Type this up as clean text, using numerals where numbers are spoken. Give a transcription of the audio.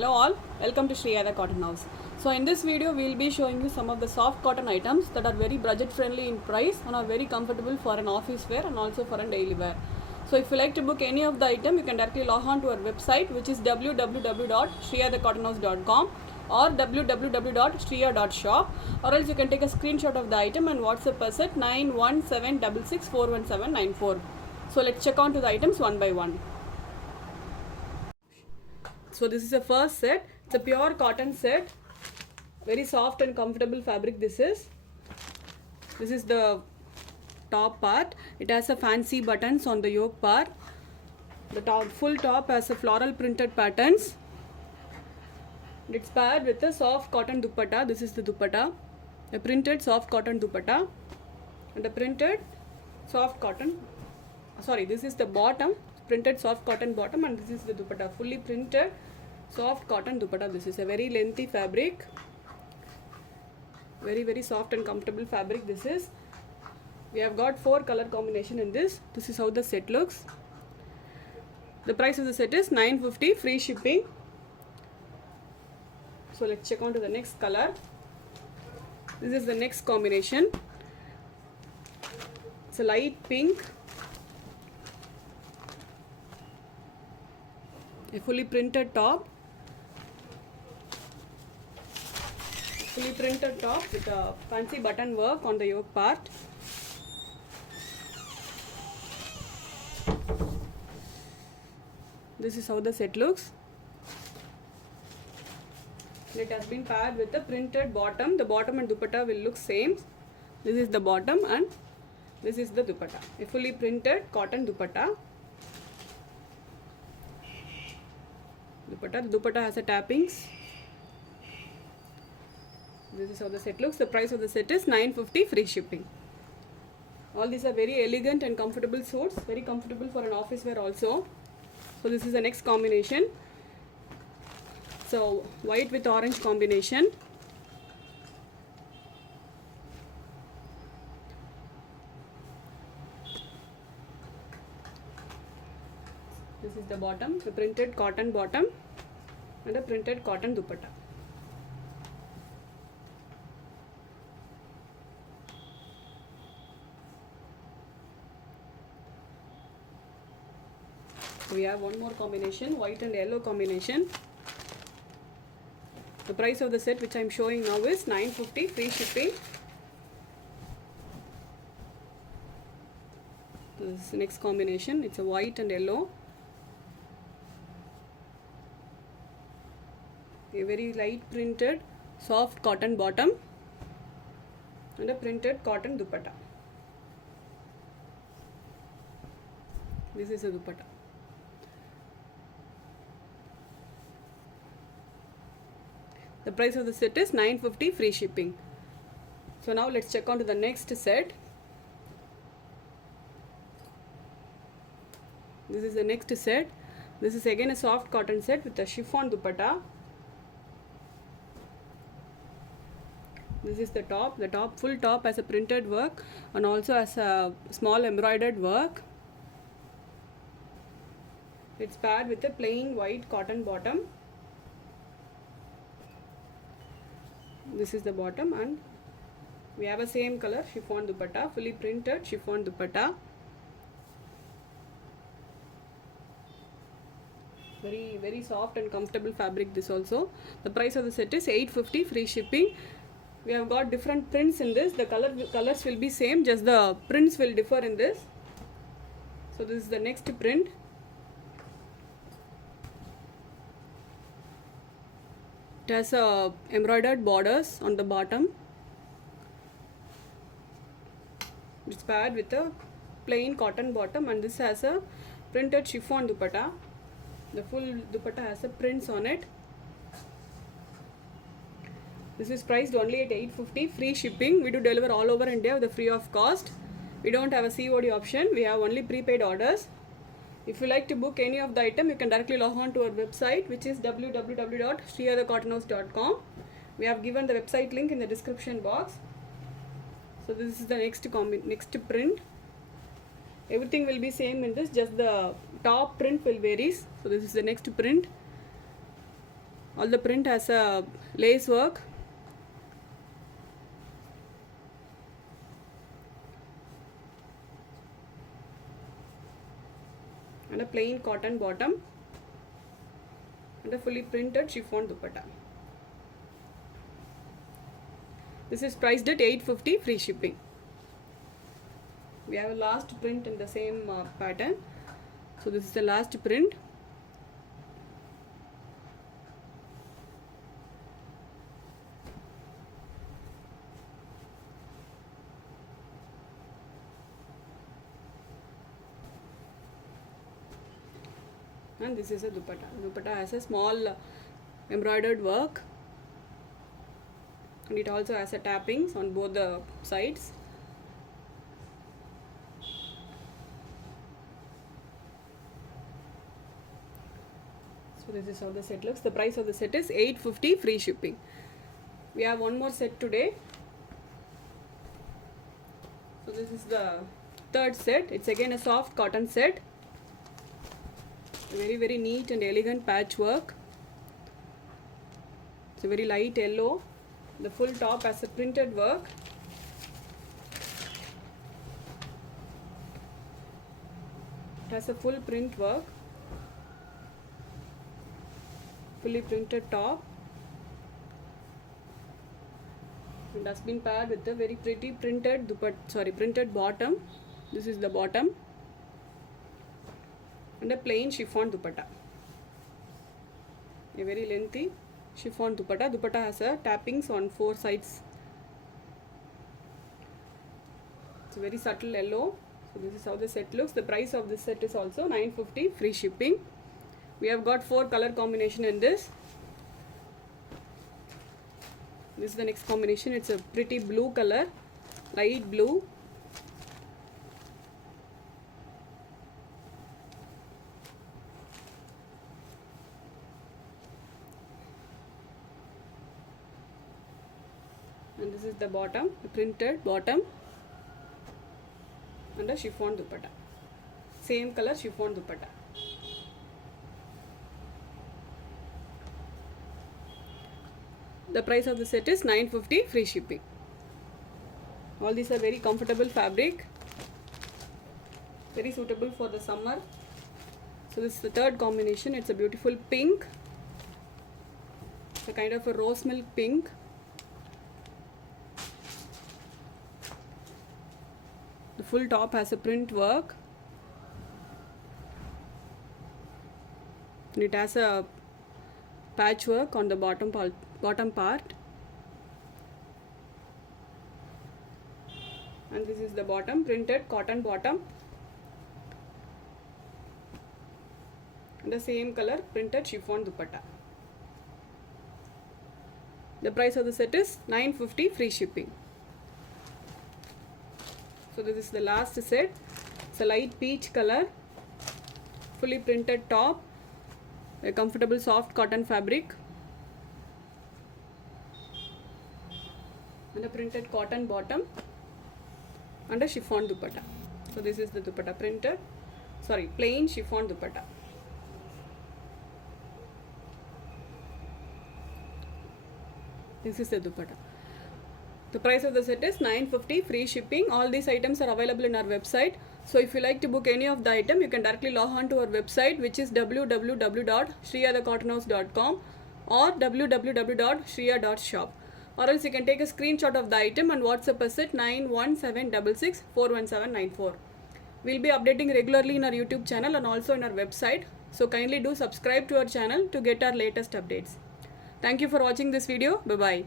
Hello all, welcome to Shriya the Cotton House. So in this video we will be showing you some of the soft cotton items that are very budget friendly in price and are very comfortable for an office wear and also for a daily wear. So if you like to book any of the item, you can directly log on to our website, which is www.shriyathecottonhouse.com or www.shriya.shop, or else you can take a screenshot of the item and WhatsApp us at 9176641794. So let's check on to the items one by one. So this is the first set. It's a pure cotton set, very soft and comfortable fabric. This is the top part. It has a fancy buttons on the yoke part. The full top has a floral printed patterns. It's paired with a soft cotton dupatta. This is the dupatta, a printed soft cotton dupatta, and a printed soft cotton. Sorry, this is the bottom, printed soft cotton bottom, and this is the dupatta, fully printed soft cotton dupatta. This is a very lengthy fabric, very soft and comfortable fabric. This is, we have got 4 color combination in this. This is how the set looks. The price of the set is $950, free shipping. So let's check on to the next color. This is the next combination. It's a light pink, a fully printed top, with a fancy button work on the yoke part. This is how the set looks. It has been paired with the printed bottom. The bottom and dupatta will look same. This is the bottom and this is the dupatta, a fully printed cotton dupatta. The dupatta has a tappings. This is how the set looks. The price of the set is $950, free shipping. All these are very elegant and comfortable suits, very comfortable for an office wear also. So this is the next combination. So white with orange combination. This is the bottom, the printed cotton bottom and a printed cotton dupatta. We have one more combination, white and yellow combination. The price of the set which I am showing now is $950, free shipping. This is the next combination. It's a white and yellow. A very light printed soft cotton bottom and a printed cotton dupatta. This is a dupatta. The price of the set is $950, free shipping. So now let's check on to the next set. This is the next set. This is again a soft cotton set with a chiffon dupatta. This is the top. The top, full top has a printed work and also has a small embroidered work. It's paired with a plain white cotton bottom. This is the bottom and we have a same color chiffon dupatta, fully printed chiffon dupatta. Very soft and comfortable fabric this also. The price of the set is $850, free shipping. We have got different prints in this. The colors will be same, just the prints will differ in this. So this is the next print. It has embroidered borders on the bottom. It's paired with a plain cotton bottom and this has a printed chiffon dupatta. The full dupatta has a prints on it. This is priced only at $850, free shipping. We do deliver all over India with a free of cost. We don't have a COD option. We have only prepaid orders. If you like to book any of the item, you can directly log on to our website, which is www.shriyathecottonhouse.com. We have given the website link in the description box. So this is the next print. Everything will be same in this, just the top print will varies. So this is the next print. All the print has a lace work. And a plain cotton bottom. And a fully printed chiffon dupatta. This is priced at 850 free shipping. We have a last print in the same pattern. So this is the last print. And this is a dupatta. Dupatta has a small embroidered work, and it also has a tappings on both the sides. So this is how the set looks. The price of the set is 850 free shipping. We have one more set today. So this is the third set. It's again a soft cotton set. Very neat and elegant patchwork. It's a very light yellow. The full top has a printed work. It has a full print work. Fully printed top. It has been paired with a very pretty printed printed bottom. This is the bottom. And a plain chiffon dupatta. A very lengthy chiffon dupatta. Dupatta has a tappings on 4 sides. It's a very subtle yellow. So this is how the set looks. The price of this set is also 950 free shipping. We have got 4 color combination in this. This is the next combination. It's a pretty blue color, light blue. And this is the bottom, the printed bottom, and a chiffon dupatta. Same color chiffon dupatta. The price of the set is 950 free shipping. All these are very comfortable fabric, very suitable for the summer. So this is the third combination. It's a beautiful pink. It's a kind of a rose milk pink. The full top has a print work. And it has a patchwork on the bottom part. And this is the bottom, printed cotton bottom. And the same color printed chiffon dupatta. The price of the set is 950 free shipping. So this is the last set. It's a light peach color, fully printed top, a comfortable soft cotton fabric, and a printed cotton bottom, and a chiffon dupatta. So this is the dupatta, plain chiffon dupatta. This is the dupatta. The price of the set is 950 free shipping. All these items are available in our website. So if you like to book any of the item, you can directly log on to our website, which is www.shriyadaCottonhouse.com or www.shriya.shop. Or else you can take a screenshot of the item and WhatsApp us at 91766 41794. We'll be updating regularly in our YouTube channel and also in our website. So kindly do subscribe to our channel to get our latest updates. Thank you for watching this video. Bye-bye.